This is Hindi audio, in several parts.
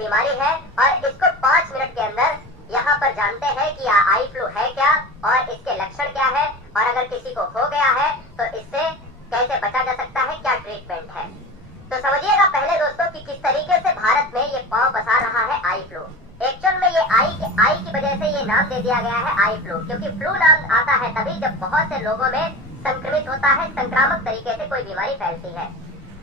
बीमारी है और इसको 5 मिनट के अंदर यहाँ पर जानते हैं कि आई फ्लू है क्या और इसके लक्षण क्या है, और अगर किसी को हो गया है तो इससे कैसे बचा जा सकता है, क्या ट्रीटमेंट है। तो समझिएगा पहले दोस्तों कि किस तरीके से भारत में ये पांव पसार रहा है आई फ्लू। एक्चुअल में ये आई की वजह से ये नाम दे दिया गया है आई फ्लू, क्योंकि फ्लू नाम आता है तभी जब बहुत से लोगों में संक्रमित होता है, संक्रामक तरीके से कोई बीमारी फैलती है।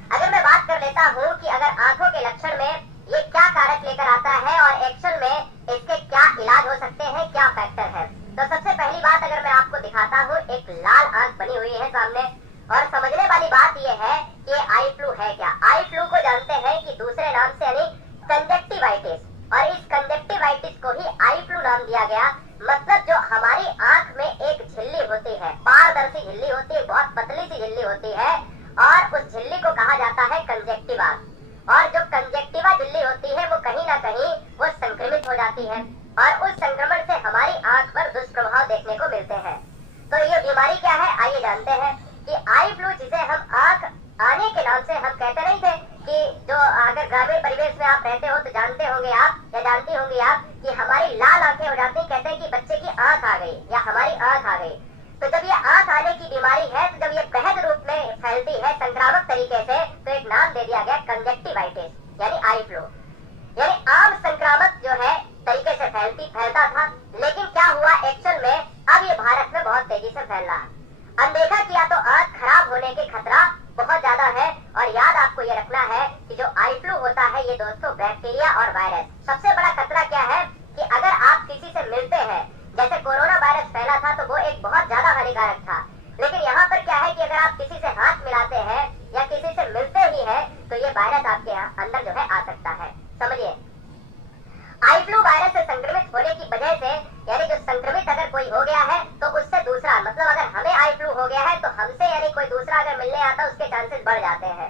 अगर मैं बात कर लेता हूँ कि अगर आंखों के लक्षण में ये क्या कारक लेकर आता है और एक्शन में इसके क्या इलाज हो सकते हैं, क्या फैक्टर है, तो सबसे पहली बात अगर मैं आपको दिखाता हूँ, एक लाल आंख बनी हुई है सामने, और समझने वाली बात ये है कि आई फ्लू है क्या। आई फ्लू को जानते हैं कि दूसरे नाम से यानी कंजक्टिवाइटिस, और इस कंजक्टिवाइटिस को ही आई फ्लू नाम दिया गया। मतलब जो हमारी आंख में एक झिल्ली होती है, पारदर्शी झिल्ली होती है, बहुत पतली सी झिल्ली होती है, और उस झिल्ली को कहा जाता है कंजक्टिवा। और जो कंजक्टिवा झिल्ली होती है वो कहीं ना कहीं वो संक्रमित हो जाती है, और उस संक्रमण से हमारी आंख पर दुष्प्रभाव देखने को मिलते हैं। तो ये बीमारी क्या है, आइए जानते हैं कि आई फ्लू, जिसे हम आंख आने के नाम से हम कहते नहीं थे कि जो अगर ग्रामीण परिवेश में आप रहते हो तो जानते होंगे आप या जानती होंगी आप कि हमारी लाल आंखें हो जाती, कहते हैं कि बच्चे की आंख आ गई या हमारी आंख आ गई। तो जब ये आंख आने की बीमारी है, तो जब ये बहद रूप में फैलती है संक्रामक तरीके से, तो एक नाम दे दिया गया कंजक्टिवाइटिस यानी आई फ्लू। यानी आम संक्रामक जो है तरीके से फैलता था, लेकिन क्या हुआ एक्चुअल में, अब ये भारत में बहुत तेजी से फैल रहा है। अनदेखा किया तो आंख खराब होने के खतरा बहुत ज्यादा है। और याद आपको ये रखना है कि जो आई फ्लू होता है ये दोस्तों बैक्टीरिया और वायरस। सबसे बड़ा खतरा क्या है कि अगर आप किसी से मिलते हैं, जैसे कोरोना वायरस फैला था तो वो एक बहुत ज्यादा हानिकारक था, लेकिन यहाँ पर क्या है कि अगर आप किसी से हाथ मिलाते हैं या किसी से मिलते ही है तो ये वायरस आपके अंदर जो है आ सकता है। समझिए, आई फ्लू वायरस से संक्रमित होने की वजह से, यानी जो संक्रमित अगर कोई हो गया है तो उससे दूसरा, मतलब अगर हमें आई फ्लू हो गया है तो हमसे यानी कोई दूसरा अगर मिलने आता है उसके चांसेस बढ़ जाते हैं।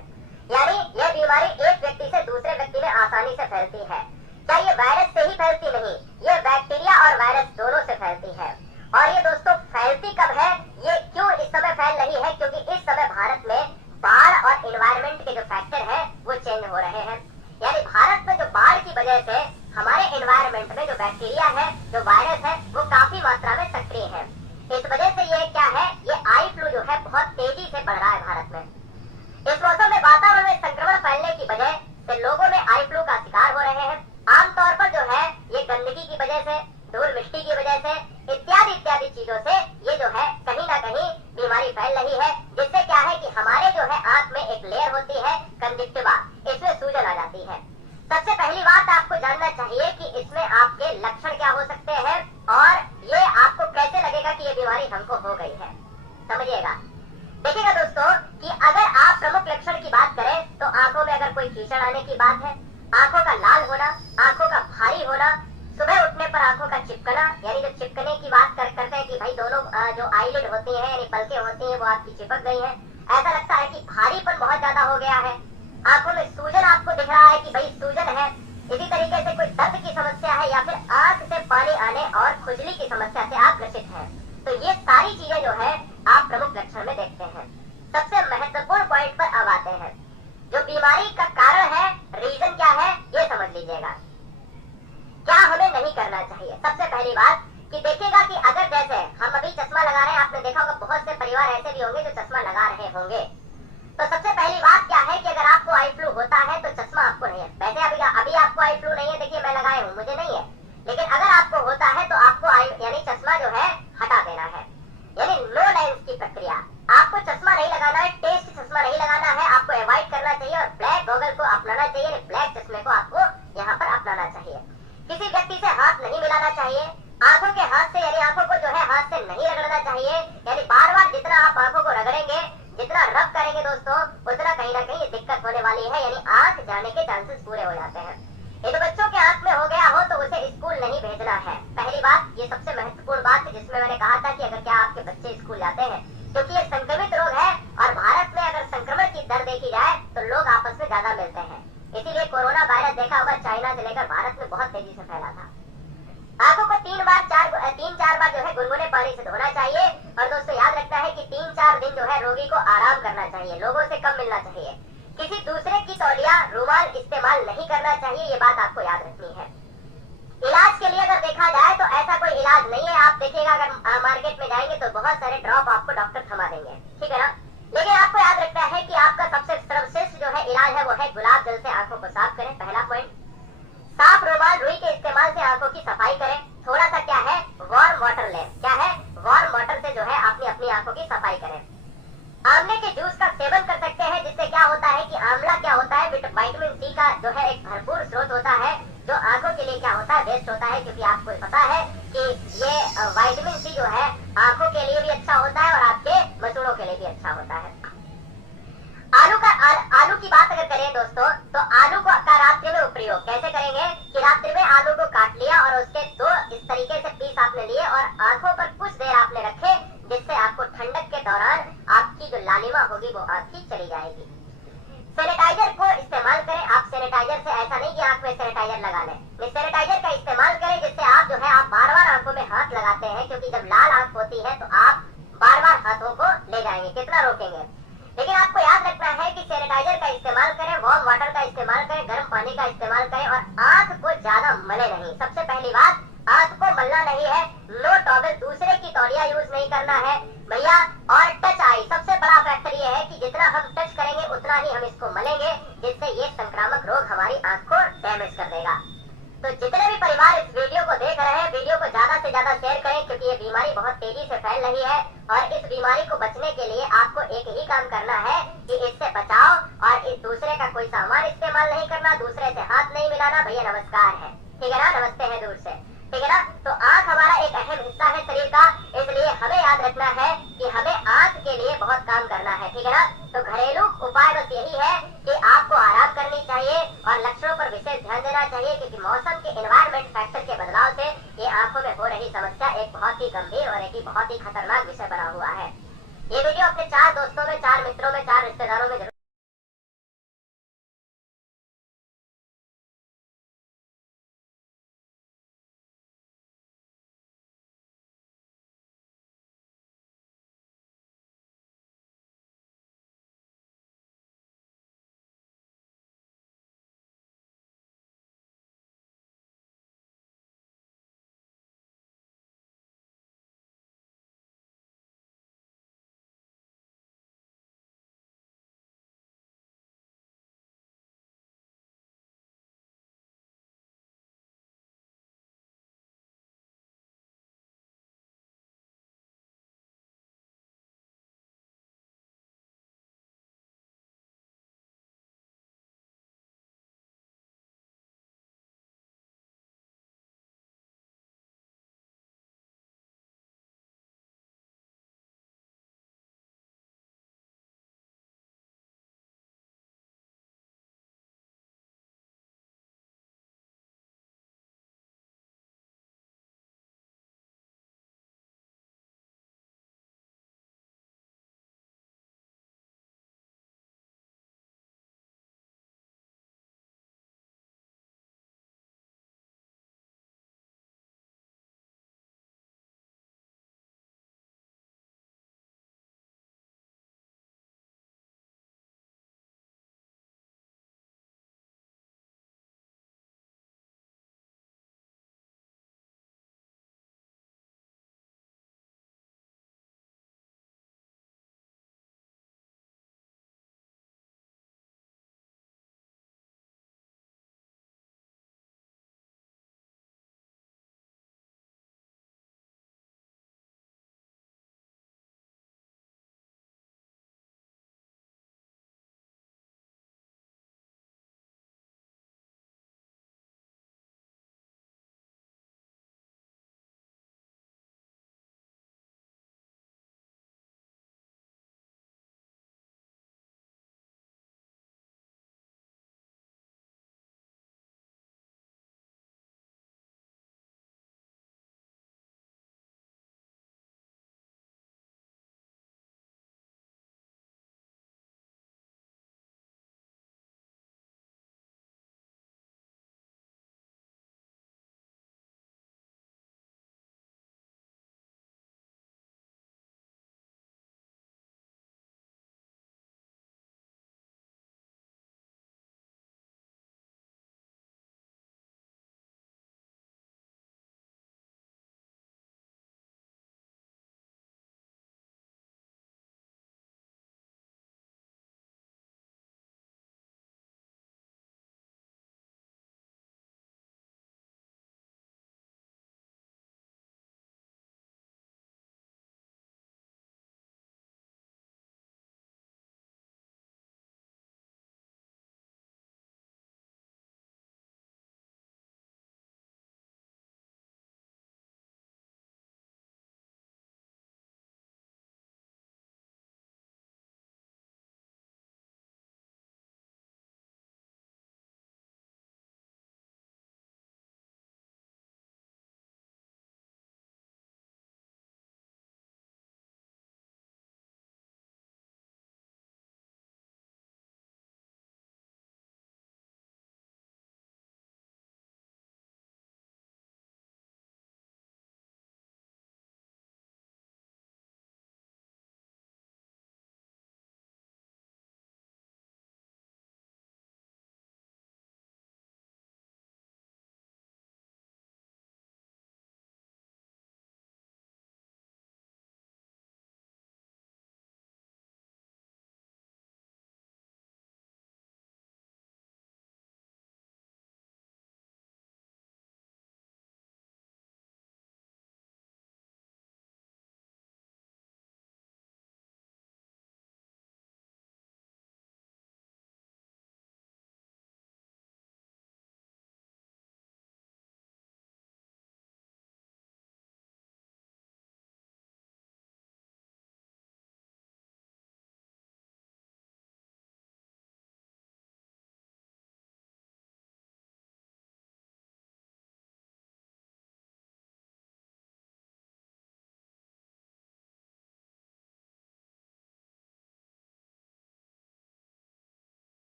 यानी यह बीमारी एक व्यक्ति से दूसरे व्यक्ति में आसानी से फैलती है। क्या ये वायरस से ही फैलती? नहीं, ये बैक्टीरिया और वायरस दोनों से फैलती है। और ये दोस्तों फैलती कब है, ये क्यों इस समय फैल रही है, क्योंकि इस समय भारत में बाढ़ और एनवायरमेंट के जो फैक्टर है वो चेंज हो रहे हैं। यानी भारत में जो बाढ़ की वजह से हमारे एनवायरमेंट में जो बैक्टीरिया है, जो वायरस है, वो काफी मात्रा में सक्रिय है। इस वजह से ये क्या है, ये आई फ्लू जो है बहुत तेजी से बढ़ रहा है भारत में। इस मौसम में वातावरण में संक्रमण फैलने की वजह से लोगों में आई फ्लू का शिकार हो रहे हैं। आमतौर पर जो है ये गंदगी की वजह से, धूल मिट्टी की वजह से, इत्यादि इत्यादि चीजों से ये जो है कहीं ना कहीं बीमारी फैल रही है, जिससे क्या है कि हमारे जो है आंख में एक लेयर होती है कंजक्टिवा, इसमें सूजन आ जाती है। सबसे पहली बात आपको जानना चाहिए कि इसमें आपके लक्षण क्या हो सकते हैं और ये आपको कैसे लगेगा कि ये बीमारी हमको हो गई है। समझिएगा, देखिएगा दोस्तों कि अगर आप प्रमुख लक्षण की बात करें तो आंखों में अगर कोई कीचड़ आने की बात है, आंखों का लाल होना, आंखों का भारी होना, सुबह उठने पर आंखों का चिपकना, यानी जो चिपकने की बात करते हैं कि भाई दोनों जो आईलिड होती है यानी पलकें होती हैं वो आपकी चिपक गई है, ऐसा लगता है कि भारीपन बहुत ज्यादा हो गया है। आंखों में सूजन आपको दिख रहा है कि भाई सूजन है। इसी तरीके से कोई दर्द की समस्या है या फिर आंख से पानी आने और खुजली की समस्या से आप ग्रसित हैं, तो ये सारी चीजें जो है आप प्रमुख लक्षण में देखते हैं। सबसे महत्वपूर्ण पॉइंट पर अब आते हैं, जो बीमारी का कारण है, रीजन क्या है, ये समझ लीजिएगा। क्या हमें नहीं करना चाहिए? सबसे पहली बात कि देखिएगा कि अगर जैसे हम अभी चश्मा लगा रहे हैं, आपने देखा होगा बहुत से परिवार ऐसे भी होंगे जो चश्मा लगा रहे होंगे। तो सबसे पहली बात क्या है कि अगर आपको आई फ्लू होता है तो चश्मा आपको नहीं है। वैसे अभी आपको आई फ्लू नहीं है, देखिए मैं लगाया हूँ, मुझे नहीं है, लेकिन अगर आपको होता है तो आपको यानी चश्मा जो है हटा देना है, यानी नो लेंस की प्रक्रिया। आपको चश्मा नहीं लगाना है, टेस्ट चश्मा नहीं लगाना है, आपको अवॉइड करना चाहिए और ब्लैक गॉगल को अपनाना चाहिए, ब्लैक चश्मे को आपको यहाँ पर अपनाना चाहिए। किसी व्यक्ति से हाथ नहीं मिलाना चाहिए, आंखों के हाथ से यानी आंखों को जो है हाथ से नहीं रगड़ना चाहिए। यानी बार बार जितना आप आंखों को रगड़ेंगे, जितना रब करेंगे दोस्तों, उतना कहीं ना कहीं दिक्कत होने वाली है, यानी आंख जाने के चांसेस पूरे हो जाते हैं। यदि बच्चों के आंख में हो गया हो तो उसे स्कूल नहीं भेजना है। पहली बात, ये सबसे महत्वपूर्ण बात है, जिसमें मैंने कहा था कि अगर क्या आपके बच्चे स्कूल जाते हैं, क्योंकि ये संक्रमित रोग है और भारत में अगर संक्रमण की दर देखी जाए तो लोग आपस में ज्यादा मिलते हैं। इसीलिए कोरोना वायरस देखा होगा चाइना से लेकर भारत में बहुत तेजी से फैला था। आंखों को 3-4 बार जो है गुनगुने पानी से धोना चाहिए। और दोस्तों याद रखना है कि 3-4 दिन जो है रोगी को आराम करना चाहिए, लोगों से कम मिलना चाहिए। किसी दूसरे की तौलिया रुमाल इस्तेमाल नहीं करना चाहिए, ये बात आपको याद रखनी है। इलाज के लिए अगर देखा जाए तो ऐसा कोई इलाज नहीं है। आप देखिएगा अगर मार्केट में जाएंगे तो बहुत सारे ड्रॉप आपको डॉक्टर थमा देंगे, ठीक है ना। लेकिन आपको याद रखना है कि आपका सबसे सर्वश्रेष्ठ जो है इलाज है वो है गुलाब जल से आंखों को साफ करें, पहला पॉइंट। साफ रुमाल रुई के इस्तेमाल से आंखों की सफाई करें। थोड़ा सा क्या है, वार्म वाटर लें, क्या है, वार्म वाटर से जो है अपनी आंखों की सफाई करें। आंवले के जूस का सेवन कर सकते हैं, जिससे क्या होता है कि आंवला क्या होता है, विटामिन सी का जो है एक भरपूर स्रोत होता है, जो आंखों के लिए क्या होता है, बेस्ट होता है। क्योंकि आपको पता है कि ये विटामिन सी जो है आंखों के लिए भी अच्छा होता है और आपके मसूड़ों के लिए भी अच्छा होता है। आलू की बात अगर करें दोस्तों, तो आलू का रात्रि में प्रयोग कैसे करेंगे कि रात्रि में आलू को काट लिया और उसके दो इस तरीके से पीस आपने लिए और आंखों पर कुछ देर आपने रखे, जिससे आपको ठंडक के दौरान आपकी जो लालिमा होगी वो आपकी चली जाएगी। सैनिटाइजर को इस्तेमाल करें। आप सैनिटाइजर से ऐसा नहीं कि आंख में सैनिटाइजर लगा लें, सैनिटाइजर का इस्तेमाल करें, जिससे आप जो है आप बार बार आंखों में हाथ लगाते हैं, क्योंकि जब लाल आंख होती है तो आप बार बार हाथों को ले जाएंगे, कितना रोकेंगे। लेकिन आपको याद रखना है कि सैनिटाइजर का इस्तेमाल करें, वार्म वाटर का इस्तेमाल करें, गर्म पानी का इस्तेमाल करें और आंख को ज्यादा मले नहीं। सबसे पहली बात, आंख को मलना नहीं है, नो टॉवल, दूसरे की तौलिया यूज नहीं करना है भैया। और टच आई, सबसे बड़ा फैक्टर ये है कि जितना हम टच करेंगे उतना ही हम इसको मलेंगे, जिससे ये संक्रामक रोग हमारी आंख को डैमेज कर देगा। तो जितने भी परिवार इस वीडियो को देख रहे हैं, वीडियो को ज्यादा से ज्यादा शेयर करें, क्योंकि ये बीमारी बहुत तेजी से फैल रही है और इस बीमारी को बचने के लिए आपको एक ही काम करना है कि इससे बचाओ और इस दूसरे का कोई सामान इस्तेमाल नहीं करना, दूसरे से हाथ नहीं मिलाना। भैया नमस्कार है, ठीक है ना, नमस्ते है दूर से, ठीक है ना। तो आंख हमारा एक अहम हिस्सा है शरीर का, इसलिए हमें याद रखना है कि हमें आंख के लिए बहुत काम करना है, ठीक है ना। तो घरेलू उपाय बस यही है कि आपको आराम करनी चाहिए और लक्षणों पर विशेष ध्यान देना चाहिए, क्योंकि मौसम के एनवायरमेंट फैक्टर के बदलाव से ये आंखों में हो रही समस्या एक बहुत ही गंभीर और एक बहुत ही खतरनाक विषय बना हुआ है। ये वीडियो अपने 4 दोस्तों में, 4 मित्रों में, 4 रिश्तेदारों में